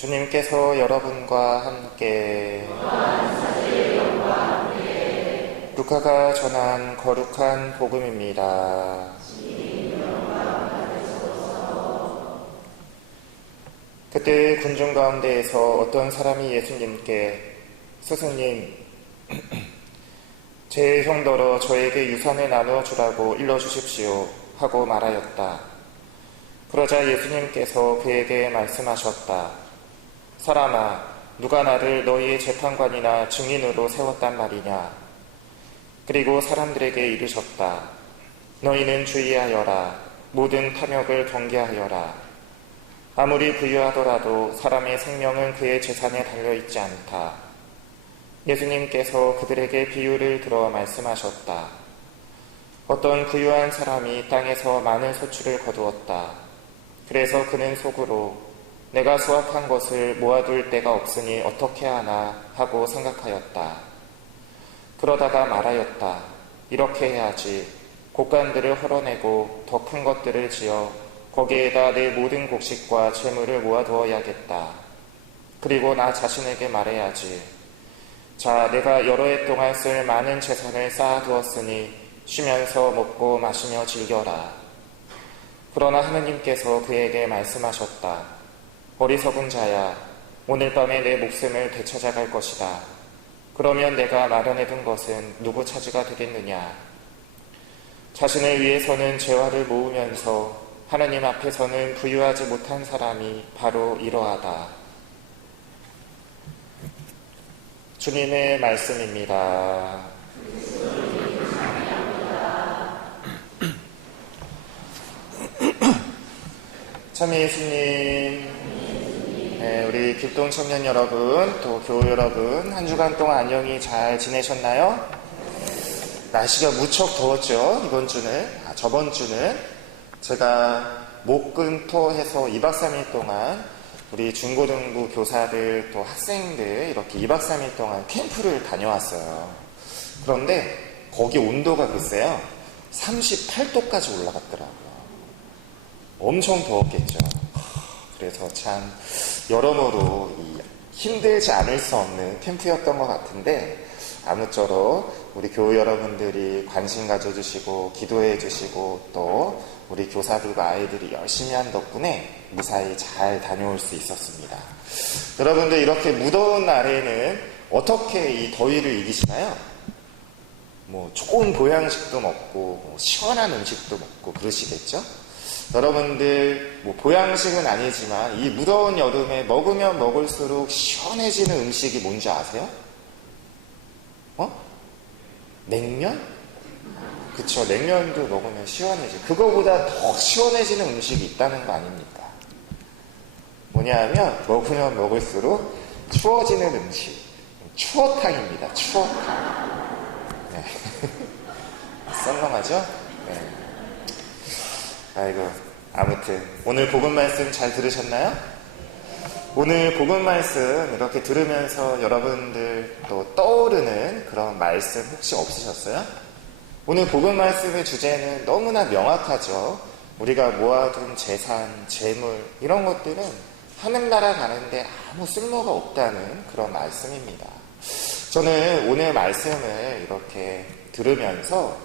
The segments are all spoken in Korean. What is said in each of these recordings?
주님께서 여러분과 함께 루카가 전한 거룩한 복음입니다. 그때 군중 가운데에서 어떤 사람이 예수님께 스승님, 제 형더러 저에게 유산을 나누어 주라고 일러주십시오 하고 말하였다. 그러자 예수님께서 그에게 말씀하셨다. 사람아, 누가 나를 너희의 재판관이나 증인으로 세웠단 말이냐? 그리고 사람들에게 이르셨다. 너희는 주의하여라. 모든 탐욕을 경계하여라. 아무리 부유하더라도 사람의 생명은 그의 재산에 달려있지 않다. 예수님께서 그들에게 비유를 들어 말씀하셨다. 어떤 부유한 사람이 땅에서 많은 소출을 거두었다. 그래서 그는 속으로 내가 수확한 것을 모아둘 데가 없으니 어떻게 하나 하고 생각하였다. 그러다가 말하였다. 이렇게 해야지. 곡간들을 헐어내고 더 큰 것들을 지어 거기에다 내 모든 곡식과 재물을 모아두어야겠다. 그리고 나 자신에게 말해야지. 자, 내가 여러 해 동안 쓸 많은 재산을 쌓아두었으니 쉬면서 먹고 마시며 즐겨라. 그러나 하느님께서 그에게 말씀하셨다. 어리석은 자야, 오늘 밤에 내 목숨을 되찾아갈 것이다. 그러면 내가 마련해둔 것은 누구 차지가 되겠느냐? 자신을 위해서는 재화를 모으면서 하나님 앞에서는 부유하지 못한 사람이 바로 이러하다. 주님의 말씀입니다. 참 예수님, 네, 우리 길동 청년 여러분, 또 교우 여러분, 한 주간 동안 안녕히 잘 지내셨나요? 날씨가 무척 더웠죠, 이번 주는. 저번 주는 제가 목금토 해서 2박 3일 동안 우리 중고등부 교사들 또 학생들 이렇게 2박 3일 동안 캠프를 다녀왔어요. 그런데 거기 온도가 글쎄요 38도까지 올라갔더라고요. 엄청 더웠겠죠. 그래서 참 여러모로 힘들지 않을 수 없는 캠프였던 것 같은데, 아무쪼록 우리 교우 여러분들이 관심 가져주시고 기도해 주시고 또 우리 교사들과 아이들이 열심히 한 덕분에 무사히 잘 다녀올 수 있었습니다. 여러분들 이렇게 무더운 날에는 어떻게 이 더위를 이기시나요? 뭐 좋은 보양식도 먹고 시원한 음식도 먹고 그러시겠죠? 여러분들 뭐 보양식은 아니지만 이 무더운 여름에 먹으면 먹을수록 시원해지는 음식이 뭔지 아세요? 냉면? 그쵸, 냉면도 먹으면 시원해지. 그거보다 더 시원해지는 음식이 있다는 거 아닙니까? 뭐냐면 먹으면 먹을수록 추워지는 음식, 추어탕입니다. 추어탕. 네. 썰렁하죠? 네. 아이고, 아무튼 오늘 복음 말씀 잘 들으셨나요? 오늘 복음 말씀 이렇게 들으면서 여러분들 또 떠오르는 그런 말씀 혹시 없으셨어요? 오늘 복음 말씀의 주제는 너무나 명확하죠. 우리가 모아둔 재산, 재물 이런 것들은 하늘나라 가는데 아무 쓸모가 없다는 그런 말씀입니다. 저는 오늘 말씀을 이렇게 들으면서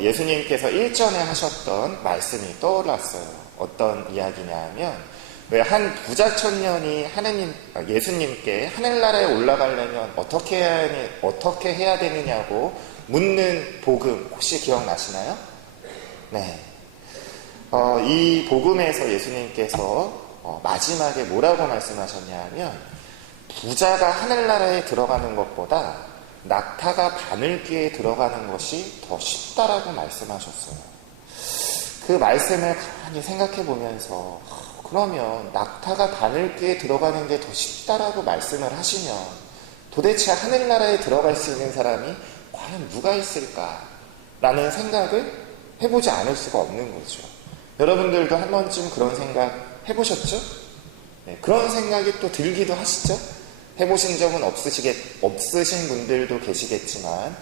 예수님께서 일전에 하셨던 말씀이 떠올랐어요. 어떤 이야기냐 하면, 왜 한 부자 청년이 예수님께 하늘나라에 올라가려면 어떻게 해야 되느냐고 묻는 복음 혹시 기억나시나요? 네. 이 복음에서 예수님께서 마지막에 뭐라고 말씀하셨냐 하면, 부자가 하늘나라에 들어가는 것보다 낙타가 바늘귀에 들어가는 것이 더 쉽다라고 말씀하셨어요. 그 말씀을 가만히 생각해 보면서, 그러면 낙타가 바늘귀에 들어가는 게 더 쉽다라고 말씀을 하시면 도대체 하늘나라에 들어갈 수 있는 사람이 과연 누가 있을까라는 생각을 해보지 않을 수가 없는 거죠. 여러분들도 한 번쯤 그런 생각 해보셨죠? 네, 그런 생각이 또 들기도 하시죠? 해보신 적은 없으신 분들도 계시겠지만,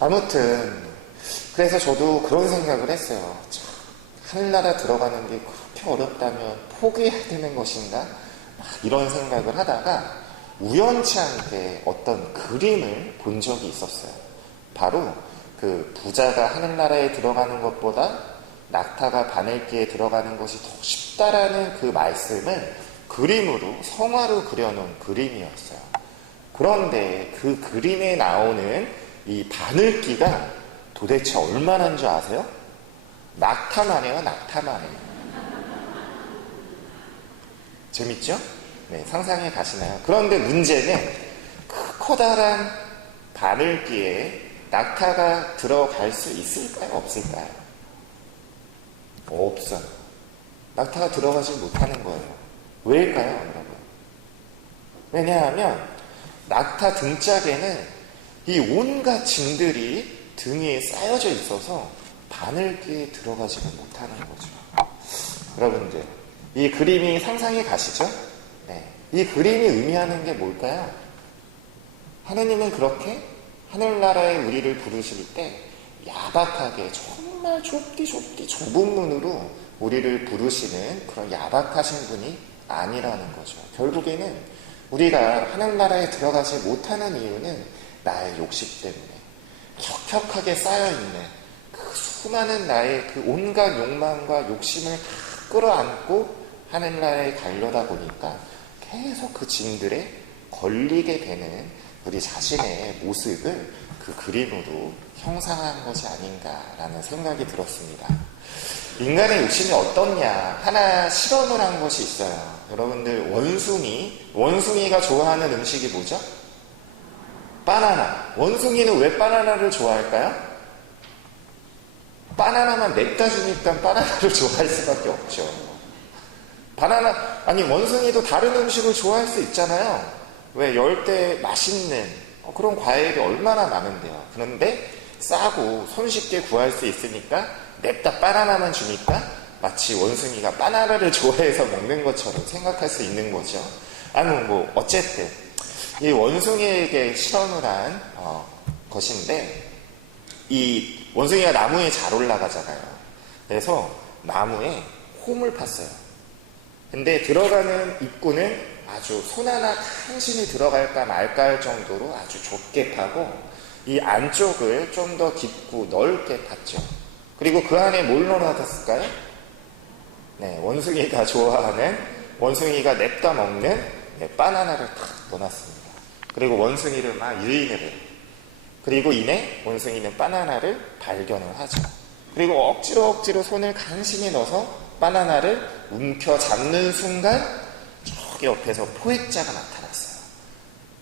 아무튼 그래서 저도 그런 생각을 했어요. 참, 하늘나라 들어가는 게 그렇게 어렵다면 포기해야 되는 것인가? 이런 생각을 하다가 우연치 않게 어떤 그림을 본 적이 있었어요. 바로 그 부자가 하늘나라에 들어가는 것보다 낙타가 바늘기에 들어가는 것이 더 쉽다라는 그 말씀을 그림으로, 성화로 그려놓은 그림이었어요. 그런데 그 그림에 나오는 이 바늘기가 도대체 얼마나인 줄 아세요? 낙타만 해요, 낙타만 해요. 재밌죠? 네, 상상해 가시나요? 그런데 문제는 그 커다란 바늘기에 낙타가 들어갈 수 있을까요? 없을까요? 없어요. 낙타가 들어가지 못하는 거예요. 왜일까요, 여러분? 왜냐하면 낙타 등짝에는 이 온갖 짐들이 등 위에 쌓여져 있어서 바늘기에 들어가지를 못하는 거죠. 여러분들, 이 그림이 상상해 가시죠? 네. 이 그림이 의미하는 게 뭘까요? 하느님은 그렇게 하늘나라에 우리를 부르실 때 야박하게 정말 좁디 좁은 문으로 우리를 부르시는 그런 야박하신 분이 아니라는 거죠. 결국에는 우리가 하늘나라에 들어가지 못하는 이유는 나의 욕심 때문에 격격하게 쌓여있는 그 수많은 나의 그 온갖 욕망과 욕심을 다 끌어안고 하늘나라에 가려다 보니까 계속 그 짐들에 걸리게 되는 우리 자신의 모습을 그 그림으로 형상한 것이 아닌가라는 생각이 들었습니다. 인간의 욕심이 어떻냐? 하나 실험을 한 것이 있어요. 여러분들, 원숭이가 좋아하는 음식이 뭐죠? 바나나. 원숭이는 왜 바나나를 좋아할까요? 바나나만 냅다 주니까 바나나를 좋아할 수밖에 없죠. 원숭이도 다른 음식을 좋아할 수 있잖아요. 왜 열대 맛있는 그런 과일이 얼마나 많은데요. 그런데 싸고 손쉽게 구할 수 있으니까 냅다 바나나만 주니까 마치 원숭이가 바나나를 좋아해서 먹는 것처럼 생각할 수 있는 거죠. 어쨌든 이 원숭이에게 실험을 한 것인데, 이 원숭이가 나무에 잘 올라가잖아요. 그래서 나무에 홈을 팠어요. 근데 들어가는 입구는 아주 손 하나 간신히 들어갈까 말까 할 정도로 아주 좁게 파고, 이 안쪽을 좀 더 깊고 넓게 팠죠. 그리고 그 안에 뭘 넣어놨을까요? 네, 원숭이가 좋아하는, 원숭이가 냅다 먹는 바나나를 탁 넣어놨습니다. 그리고 원숭이를 막 유인을 해요. 그리고 이내 원숭이는 바나나를 발견을 하죠. 그리고 억지로 손을 간신히 넣어서 바나나를 움켜 잡는 순간 저기 옆에서 포획자가 나타났어요.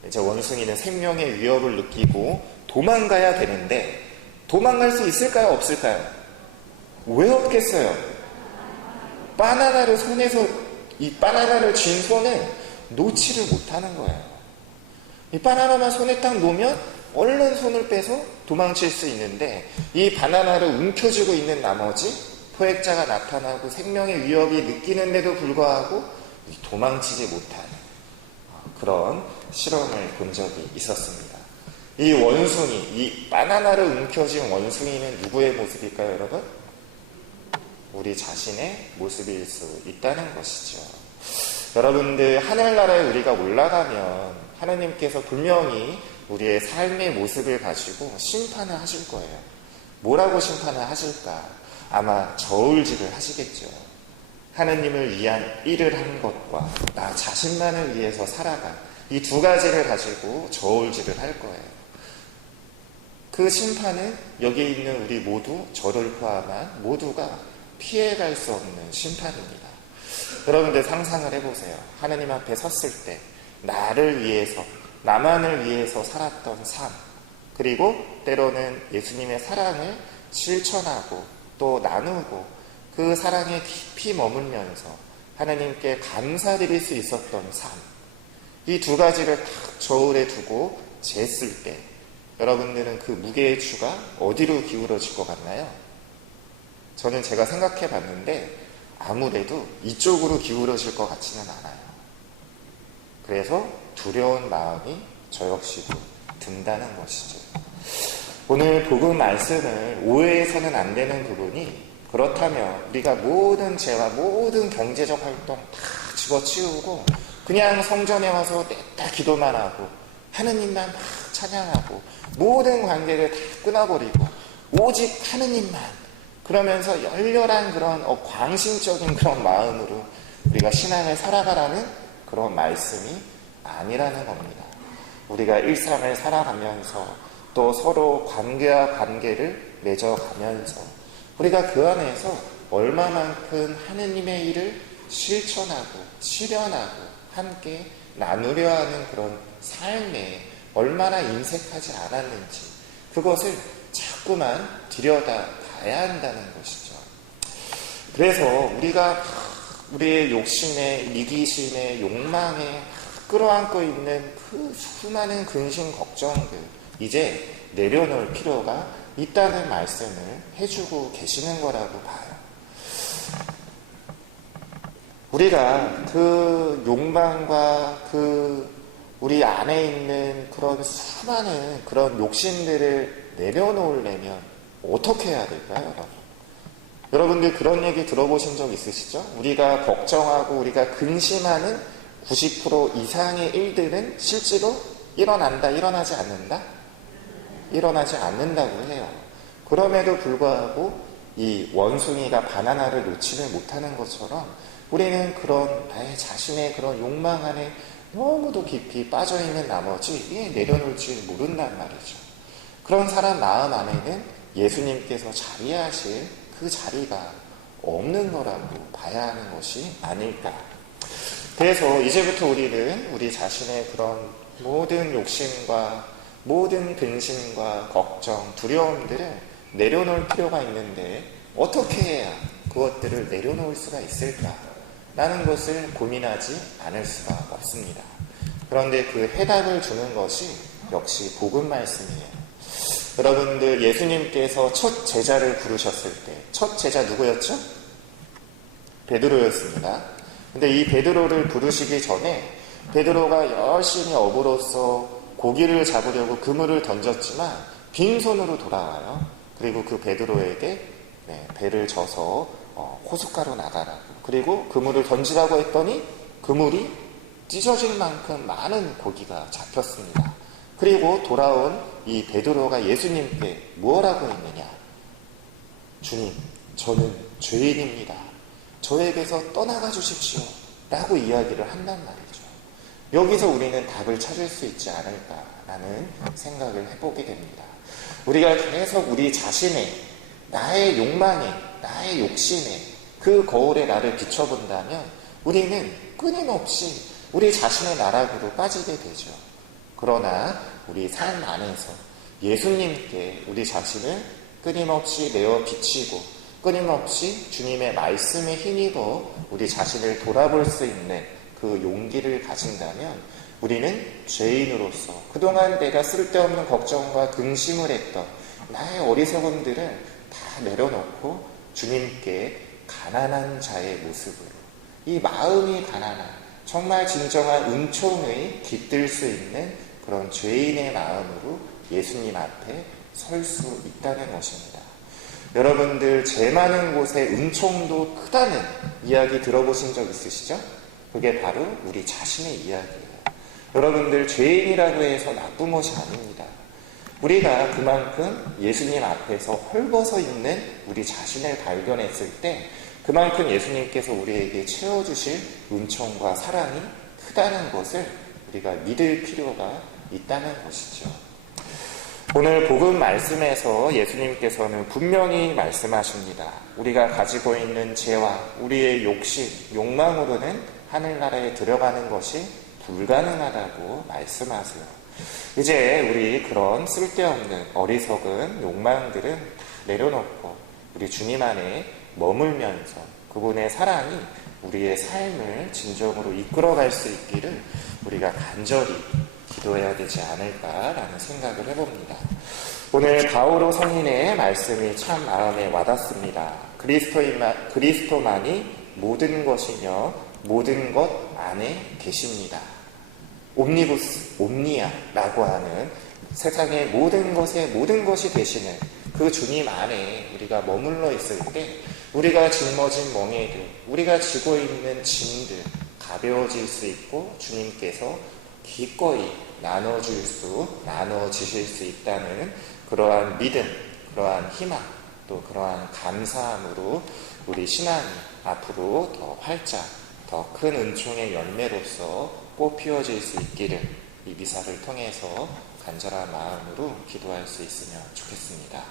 이제 원숭이는 생명의 위협을 느끼고 도망가야 되는데, 도망갈 수 있을까요? 없을까요? 왜 없겠어요? 이 바나나를 쥔 손은 놓지를 못하는 거예요. 이 바나나만 손에 딱 놓으면 얼른 손을 빼서 도망칠 수 있는데, 이 바나나를 움켜쥐고 있는 나머지 포획자가 나타나고 생명의 위협이 느끼는데도 불구하고 도망치지 못하는 그런 실험을 본 적이 있었습니다. 이 바나나를 움켜쥔 원숭이는 누구의 모습일까요, 여러분? 우리 자신의 모습일 수 있다는 것이죠. 여러분들, 하늘나라에 우리가 올라가면 하나님께서 분명히 우리의 삶의 모습을 가지고 심판을 하실 거예요. 뭐라고 심판을 하실까? 아마 저울질을 하시겠죠. 하느님을 위한 일을 한 것과 나 자신만을 위해서 살아간 이 두 가지를 가지고 저울질을 할 거예요. 그 심판은 여기 있는 우리 모두, 저를 포함한 모두가 피해갈 수 없는 심판입니다. 여러분들 상상을 해보세요. 하나님 앞에 섰을 때 나를 위해서, 나만을 위해서 살았던 삶, 그리고 때로는 예수님의 사랑을 실천하고 또 나누고 그 사랑에 깊이 머물면서 하나님께 감사드릴 수 있었던 삶, 이 두 가지를 딱 저울에 두고 쟀을 때 여러분들은 그 무게의 추가 어디로 기울어질 것 같나요? 저는 제가 생각해 봤는데 아무래도 이쪽으로 기울어질 것 같지는 않아요. 그래서 두려운 마음이 저 역시도 든다는 것이죠. 오늘 복음 말씀을 오해해서는 안 되는 부분이, 그렇다면 우리가 모든 죄와 모든 경제적 활동 다 집어치우고 그냥 성전에 와서 냈다 기도만 하고 하느님만 막 찬양하고 모든 관계를 다 끊어버리고 오직 하느님만 그러면서 열렬한 그런 광신적인 그런 마음으로 우리가 신앙을 살아가라는 그런 말씀이 아니라는 겁니다. 우리가 일상을 살아가면서 또 서로 관계와 관계를 맺어가면서 우리가 그 안에서 얼마만큼 하느님의 일을 실천하고 실현하고 함께 나누려 하는 그런 삶에 얼마나 인색하지 않았는지 그것을 자꾸만 들여다 봐야 한다는 것이죠. 그래서 우리가 우리의 욕심에 이기심에 욕망에 끌어안고 있는 그 수많은 근심 걱정들 이제 내려놓을 필요가 있다는 말씀을 해주고 계시는 거라고 봐요. 우리가 그 욕망과 그 우리 안에 있는 그런 수많은 그런 욕심들을 내려놓으려면 어떻게 해야 될까요, 여러분? 여러분들 그런 얘기 들어보신 적 있으시죠? 우리가 걱정하고 우리가 근심하는 90% 이상의 일들은 실제로 일어난다, 일어나지 않는다? 일어나지 않는다고 해요. 그럼에도 불구하고 이 원숭이가 바나나를 놓지를 못하는 것처럼 우리는 그런 나의 자신의 그런 욕망 안에 너무도 깊이 빠져있는 나머지 이게 내려놓을 줄 모른단 말이죠. 그런 사람 마음 안에는 예수님께서 자리하실 그 자리가 없는 거라고 봐야 하는 것이 아닐까. 그래서 이제부터 우리는 우리 자신의 그런 모든 욕심과 모든 근심과 걱정, 두려움들을 내려놓을 필요가 있는데 어떻게 해야 그것들을 내려놓을 수가 있을까? 라는 것을 고민하지 않을 수가 없습니다. 그런데 그 해답을 주는 것이 역시 복음 말씀이에요. 여러분들 예수님께서 첫 제자를 부르셨을 때 첫 제자 누구였죠? 베드로였습니다. 근데 이 베드로를 부르시기 전에 베드로가 열심히 어부로서 고기를 잡으려고 그물을 던졌지만 빈손으로 돌아와요. 그리고 그 베드로에게 배를 져서 호숫가로 나가라고 그리고 그물을 던지라고 했더니 그물이 찢어질 만큼 많은 고기가 잡혔습니다. 그리고 돌아온 이 베드로가 예수님께 무엇라고 했느냐? 주님, 저는 죄인입니다. 저에게서 떠나가 주십시오. 라고 이야기를 한단 말이죠. 여기서 우리는 답을 찾을 수 있지 않을까라는 생각을 해보게 됩니다. 우리가 계속 우리 자신의 나의 욕망에 나의 욕심에 그 거울에 나를 비춰본다면 우리는 끊임없이 우리 자신의 나락으로 빠지게 되죠. 그러나 우리 삶 안에서 예수님께 우리 자신을 끊임없이 내어 비치고 끊임없이 주님의 말씀에 힘입어 우리 자신을 돌아볼 수 있는 그 용기를 가진다면 우리는 죄인으로서 그동안 내가 쓸데없는 걱정과 근심을 했던 나의 어리석음들을 다 내려놓고 주님께 가난한 자의 모습으로 이 마음이 가난한 정말 진정한 은총의 깃들 수 있는 그런 죄인의 마음으로 예수님 앞에 설 수 있다는 것입니다. 여러분들 죄 많은 곳에 은총도 크다는 이야기 들어보신 적 있으시죠? 그게 바로 우리 자신의 이야기예요. 여러분들 죄인이라고 해서 나쁜 것이 아닙니다. 우리가 그만큼 예수님 앞에서 헐벗어 있는 우리 자신을 발견했을 때 그만큼 예수님께서 우리에게 채워주실 은총과 사랑이 크다는 것을 우리가 믿을 필요가 있다는 것이죠. 오늘 복음 말씀에서 예수님께서는 분명히 말씀하십니다. 우리가 가지고 있는 죄와 우리의 욕심, 욕망으로는 하늘나라에 들어가는 것이 불가능하다고 말씀하세요. 이제 우리 그런 쓸데없는 어리석은 욕망들은 내려놓고 우리 주님 안에 머물면서 그분의 사랑이 우리의 삶을 진정으로 이끌어갈 수 있기를 우리가 간절히 기도해야 되지 않을까라는 생각을 해봅니다. 오늘 바오로 성인의 말씀이 참 마음에 와닿습니다. 그리스도만이 모든 것이며 모든 것 안에 계십니다. 옴니부스, 옴니아라고 하는 세상의 모든 것에 모든 것이 되시는 그 주님 안에 우리가 머물러 있을 때 우리가 짊어진 멍에들, 우리가 지고 있는 짐들 가벼워질 수 있고 주님께서 기꺼이 나눠주실 수 있다는 그러한 믿음, 그러한 희망, 또 그러한 감사함으로 우리 신앙이 앞으로 더 활짝, 더 큰 은총의 열매로서 꽃 피워질 수 있기를 이 미사를 통해서 간절한 마음으로 기도할 수 있으면 좋겠습니다.